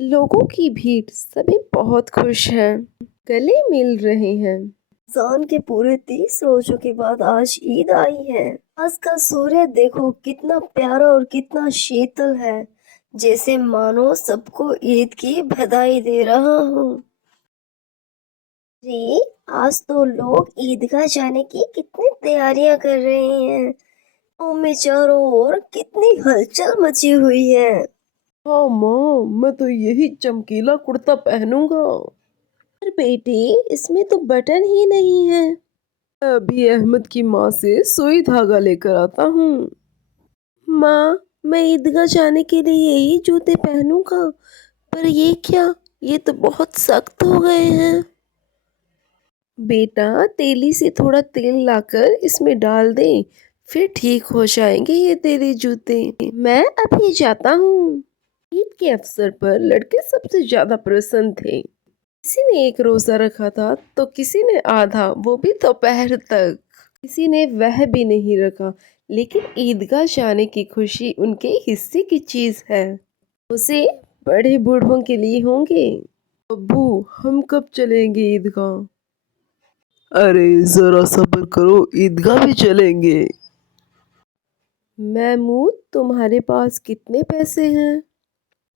लोगों की भीड़, सभी बहुत खुश हैं, गले मिल रहे हैं। रमजान के पूरे 30 रोजों के बाद आज ईद आई है। आज का सूर्य देखो कितना प्यारा और कितना शीतल है, जैसे मानो सबको ईद की बधाई दे रहा हूँ। जी, आज तो लोग ईदगाह जाने की कितनी तैयारियां कर रहे हैं। गाँव में चारों ओर कितनी हलचल मची हुई है। हाँ माँ, मैं तो यही चमकीला कुर्ता पहनूंगा। पर बेटे, इसमें तो बटन ही नहीं है। मैं अभी अहमद की माँ से सुई धागा लेकर आता हूँ। माँ, मैं ईदगाह जाने के लिए यही जूते पहनूंगा, पर ये क्या, ये तो बहुत सख्त हो गए हैं। बेटा, तेली से थोड़ा तेल लाकर इसमें डाल दे, फिर ठीक हो जाएंगे ये तेरे जूते। मैं अभी जाता हूँ। ईद के अवसर पर लड़के सबसे ज्यादा प्रसन्न थे। किसी ने एक रोजा रखा था तो किसी ने आधा, वो भी दोपहर तक। किसी ने वह भी नहीं रखा, लेकिन ईदगाह जाने की खुशी उनके हिस्से की चीज है। उसे बड़े बूढ़ों के लिए होंगे। अब्बू, हम कब चलेंगे ईदगाह? अरे जरा सब्र करो, ईदगाह भी चलेंगे। महमूद, तुम्हारे पास कितने पैसे हैं?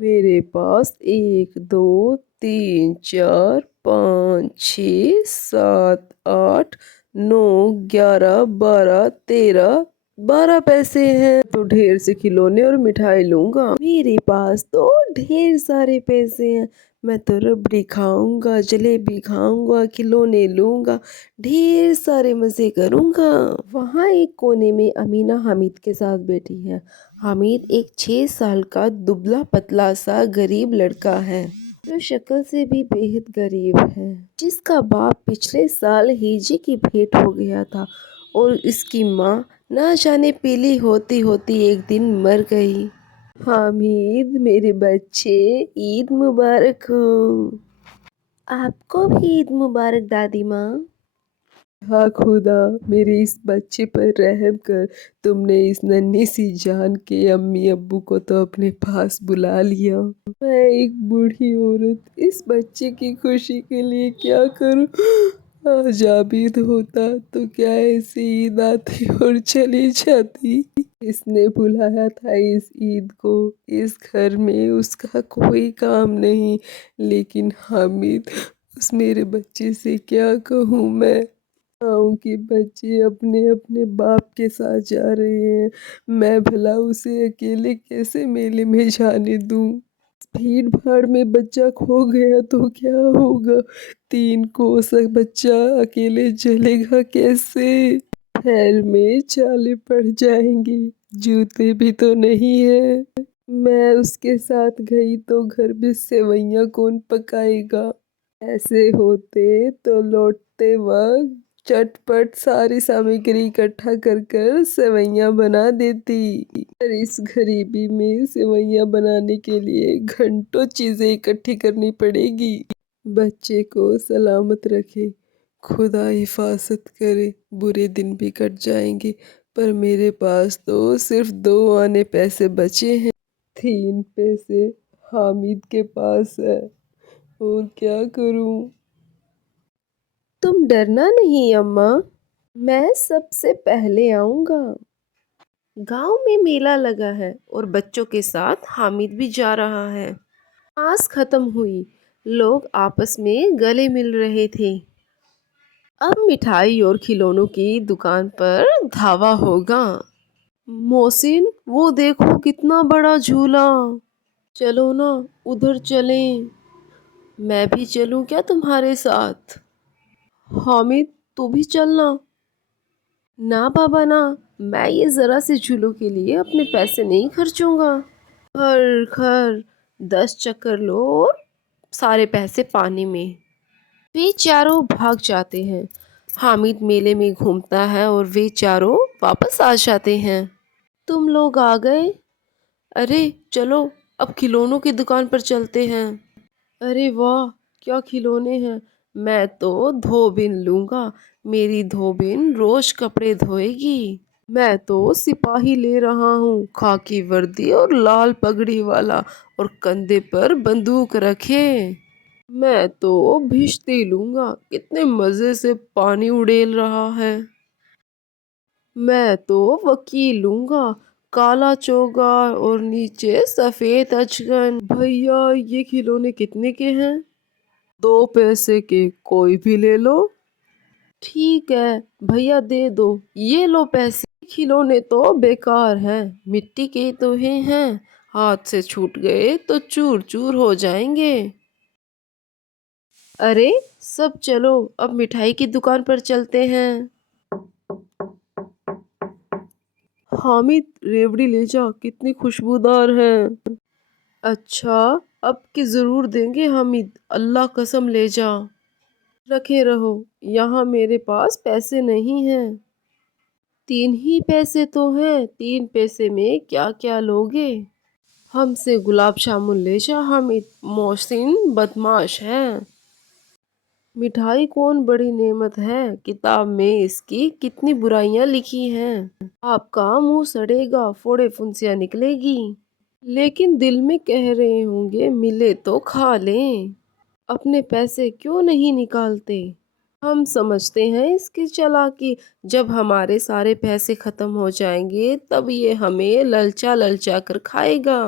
मेरे पास 1 2 3 4 5 6 7 8 9 11 12 13 12 पैसे हैं। तो ढेर से खिलौने और मिठाई लूंगा। मेरे पास तो ढेर सारे पैसे हैं। मैं तो रबड़ी खाऊंगा, जलेबी खाऊंगा, खिलौने लूंगा, ढेर सारे मजे करूंगा। वहाँ एक कोने में अमीना हामिद के साथ बैठी है। हामिद एक 6 साल का दुबला पतला सा गरीब लड़का है, जो शक्ल से भी बेहद गरीब है, जिसका बाप पिछले साल हिजी की भेंट हो गया था और इसकी माँ ना जाने पीली होती होती एक दिन मर गई। हामिद, मेरे बच्चे, ईद मुबारक हो। आपको भी ईद मुबारक दादी माँ। हाँ खुदा, मेरे इस बच्चे पर रहम कर। तुमने इस नन्ही सी जान के अम्मी अब्बू को तो अपने पास बुला लिया। मैं एक बूढ़ी औरत इस बच्चे की खुशी के लिए क्या करूं? आज आबिद होता तो क्या ऐसी ईद आती और चली जाती। इसने बुलाया था इस ईद को। इस घर में उसका कोई काम नहीं, लेकिन हामिद, उस मेरे बच्चे से क्या कहूँ मैं। गाँव के बच्चे अपने अपने बाप के साथ जा रहे हैं, मैं भला उसे अकेले कैसे मेले में जाने दूं? भीड़ भाड़ में बच्चा खो गया तो क्या होगा? 3 कोस बच्चा अकेले चलेगा कैसे? पैर में छाले पड़ जाएंगे, जूते भी तो नहीं है। मैं उसके साथ गई तो घर में सेवइयां कौन पकाएगा? ऐसे होते तो लौटते वक्त चटपट सारी सामग्री इकट्ठा कर कर सेवइयां बना देती। पर इस गरीबी में सेवइयां बनाने के लिए घंटों चीजें इकट्ठी करनी पड़ेगी। बच्चे को सलामत रखे, खुदा हिफाजत करे। बुरे दिन भी कट जाएंगे, पर मेरे पास तो सिर्फ 2 आने पैसे बचे हैं। 3 पैसे हामिद के पास है, और क्या करूं? तुम डरना नहीं अम्मा, मैं सबसे पहले आऊंगा। गांव में मेला लगा है और बच्चों के साथ हामिद भी जा रहा है। आस खत्म हुई, लोग आपस में गले मिल रहे थे। अब मिठाई और खिलौनों की दुकान पर धावा होगा। मोहसिन, वो देखो कितना बड़ा झूला। चलो ना, उधर चलें। मैं भी चलूं क्या तुम्हारे साथ? हामिद, तू भी चलना। ना बाबा ना, मैं ये जरा से झूलों के लिए अपने पैसे नहीं खर्चूंगा। खर खर, 10 चक्कर लो और सारे पैसे पानी में। वे चारों भाग जाते हैं। हामिद मेले में घूमता है और वे चारों वापस आ जाते हैं। तुम लोग आ गए? अरे चलो, अब खिलौनों की दुकान पर चलते हैं। अरे वाह, क्या खिलौने हैं। मैं तो धोबिन लूंगा, मेरी धोबिन रोज कपड़े धोएगी। میں تو سپاہی لے رہا ہوں، خاکی وردی اور لال پگڑی والا، اور کندھے پر بندوق رکھے۔ میں تو بھشتی لوں گا، کتنے مزے سے پانی اڑیل رہا ہے۔ میں تو وکیل لوں گا، کالا چوگا اور نیچے سفید اچکن۔ بھیا یہ کھلونے کتنے کے ہیں؟ 2 پیسے کے، کوئی بھی لے لو۔ ٹھیک ہے بھیا دے دو، یہ لو پیسے۔ کھلونے تو بیکار ہیں، مٹی کے تو ہی ہیں، ہاتھ سے چھوٹ گئے تو چور چور ہو جائیں گے۔ ارے سب چلو، اب مٹھائی کی دکان پر چلتے ہیں۔ حامد ریوڑی لے جا، کتنی خوشبودار ہے۔ اچھا اب کی ضرور دیں گے حامد، اللہ قسم لے جا۔ رکھے رہو، یہاں میرے پاس پیسے نہیں ہیں۔ 3 ہی پیسے تو ہیں، 3 پیسے میں کیا کیا لوگے؟ ہم سے گلاب جامن لے جا حامد، محسن بدمعاش ہے۔ مٹھائی کون بڑی نعمت ہے، کتاب میں اس کی کتنی برائیاں لکھی ہیں۔ آپ کا منہ سڑے گا، فوڑے پھنسیاں نکلے گی، لیکن دل میں کہہ رہے ہوں گے ملے تو کھا لیں۔ اپنے پیسے کیوں نہیں نکالتے؟ ہم سمجھتے ہیں اس کی چالاکی، جب ہمارے سارے پیسے ختم ہو جائیں گے تب یہ ہمیں للچا للچا کر کھائے گا۔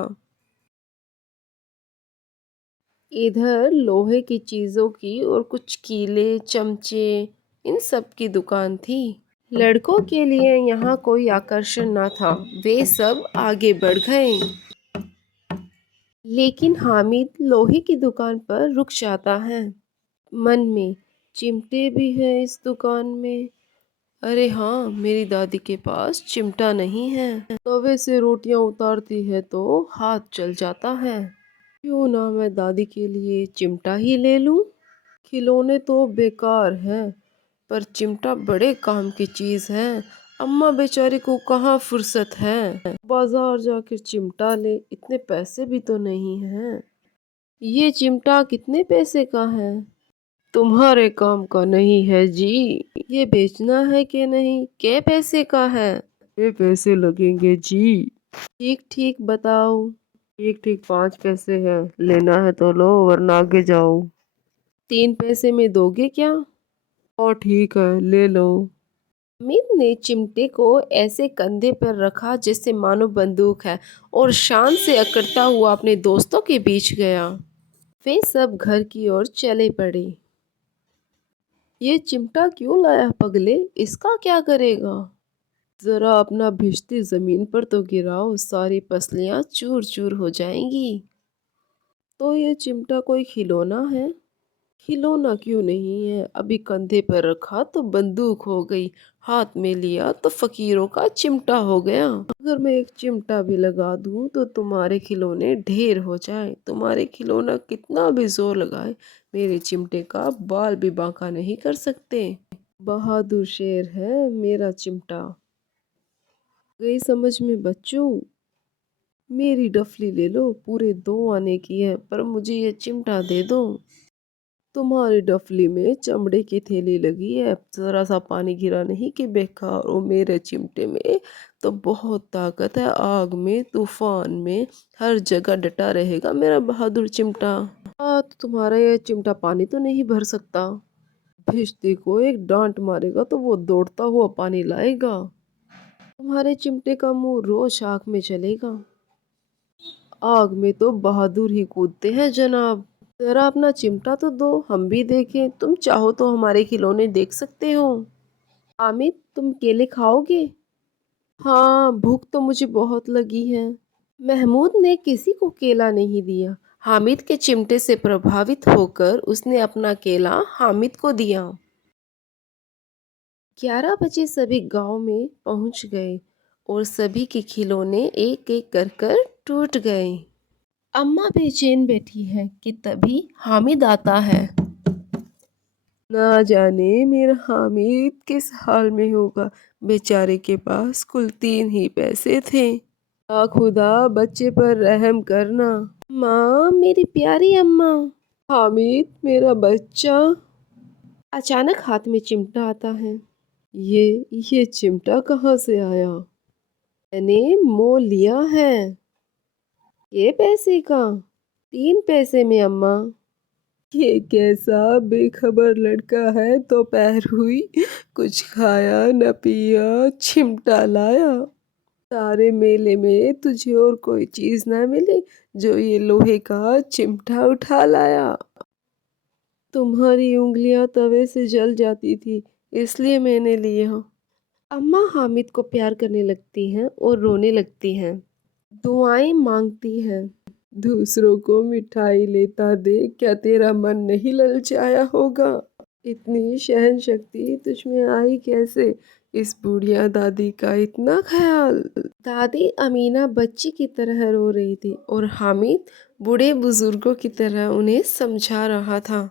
ادھر لوہے کی چیزوں کی اور کچھ کیلے، چمچے، ان سب کی دکان تھی۔ لڑکوں کے لیے یہاں کوئی آکرشن نہ تھا، وہ سب آگے بڑھ گئے۔ لیکن حامد لوہے کی دکان پر رک جاتا ہے، من میں چمٹے بھی ہیں اس دکان میں۔ ارے ہاں، میری دادی کے پاس چمٹا نہیں ہے، توے سے روٹیاں اتارتی ہے تو ہاتھ جل جاتا ہے۔ کیوں نہ میں دادی کے لیے چمٹا ہی لے لوں؟ کھلونے تو بیکار ہیں، پر چمٹا بڑے کام کی چیز ہے۔ اماں بیچاری کو کہاں فرصت ہے بازار جا کر چمٹا لے، اتنے پیسے بھی تو نہیں ہیں۔ یہ چمٹا کتنے پیسے کا ہے؟ تمہارے کام کا نہیں ہے جی، یہ بیچنا ہے کہ نہیں، کیا پیسے کا ہے؟ 6 پیسے لگیں گے جی۔ ٹھیک ٹھیک بتاؤ۔ ٹھیک ٹھیک 5 پیسے ہے، لینا ہے تو لو ورنہ آگے جاؤ۔ 3 پیسے میں دو گے کیا؟ ٹھیک ہے لے لو۔ حمید نے چمٹے کو ایسے کندھے پر رکھا جیسے مانو بندوق ہے، اور شان سے اکڑتا ہوا اپنے دوستوں کے بیچ گیا۔ وہ سب گھر کی اور چلے پڑے۔ یہ چمٹا کیوں لایا پگلے، اس کا کیا کرے گا؟ ذرا اپنا بھشتی زمین پر تو گراؤ، ساری پسلیاں چور چور ہو جائیں گی۔ تو یہ چمٹا کوئی کھلونا ہے؟ کھلونا کیوں نہیں ہے، ابھی کندھے پر رکھا تو بندوق ہو گئی، ہاتھ میں لیا تو فقیروں کا چمٹا ہو گیا۔ اگر میں ایک چمٹا بھی لگا دوں تو تمہارے کھلونے ڈھیر ہو جائیں، تمہارے کھلونا کتنا بھی زور لگائے میرے چمٹے کا بال بھی باںکا نہیں کر سکتے۔ بہادر شیر ہے میرا چمٹا۔ گئی سمجھ میں بچوں؟ میری ڈفلی لے لو، پورے 2 آنے کی ہے، پر مجھے یہ چمٹا دے دو۔ تمہاری ڈفلی میں چمڑے کی تھیلی لگی ہے، ذرا سا پانی گرا نہیں کہ بیکار، اور میرے چمٹے میں تو بہت طاقت ہے، آگ میں، طوفان میں، ہر جگہ ڈٹا رہے گا میرا بہادر چمٹا۔ تمہارا یہ چمٹا پانی تو نہیں بھر سکتا، بھشتی کو ایک ڈانٹ مارے گا تو وہ دوڑتا ہوا پانی لائے گا۔ تمہارے چمٹے کا منہ روز آگ میں چلے گا۔ آگ میں تو بہادر ہی کودتے ہیں جناب۔ ذرا اپنا چمٹا تو دو، ہم بھی دیکھیں، تم چاہو تو ہمارے کھلونے دیکھ سکتے ہو۔ حامد تم کیلے کھاؤ گے؟ ہاں، بھوک تو مجھے بہت لگی ہے۔ محمود نے کسی کو کیلا نہیں دیا۔ حامد کے چمٹے سے پربھاوت ہو کر اس نے اپنا کیلا حامد کو دیا۔ 11 بجے سبھی گاؤں میں پہنچ گئے اور سبھی کے کھلونے ایک ایک کر کر ٹوٹ گئے۔ اماں بے چین بیٹھی ہے کہ تبھی حامد آتا ہے۔ نہ جانے میرا حامد کس حال میں ہوگا، بیچارے کے پاس کل 3 ہی پیسے تھے۔ خدا بچے پر رحم کرنا۔ ماں، میری پیاری اماں۔ حامد میرا بچہ۔ اچانک ہاتھ میں چمٹا آتا ہے۔ یہ चिमटा कहाँ से आया? मैंने मोल लिया है। ये पैसे का? 3 पैसे में अम्मा। ये कैसा बेखबर लड़का है, तो पैर हुई, कुछ खाया न पिया, चिमटा लाया। सारे मेले में तुझे और कोई चीज ना मिली जो ये लोहे का चिमटा उठा लाया। तुम्हारी उंगलियां तवे से जल जाती थी, इसलिए मैंने लिया। अम्मा हामिद को प्यार करने लगती हैं और रोने लगती हैं। दुआएं मांगती हैं। दूसरों को मिठाई लेता देख क्या तेरा मन नहीं ललचाया होगा? इतनी सहन शक्ति तुझ में आई कैसे? इस बुढ़िया दादी का इतना ख्याल। दादी अमीना बच्ची की तरह रो रही थी और हामिद बूढ़े बुजुर्गों की तरह उन्हें समझा रहा था।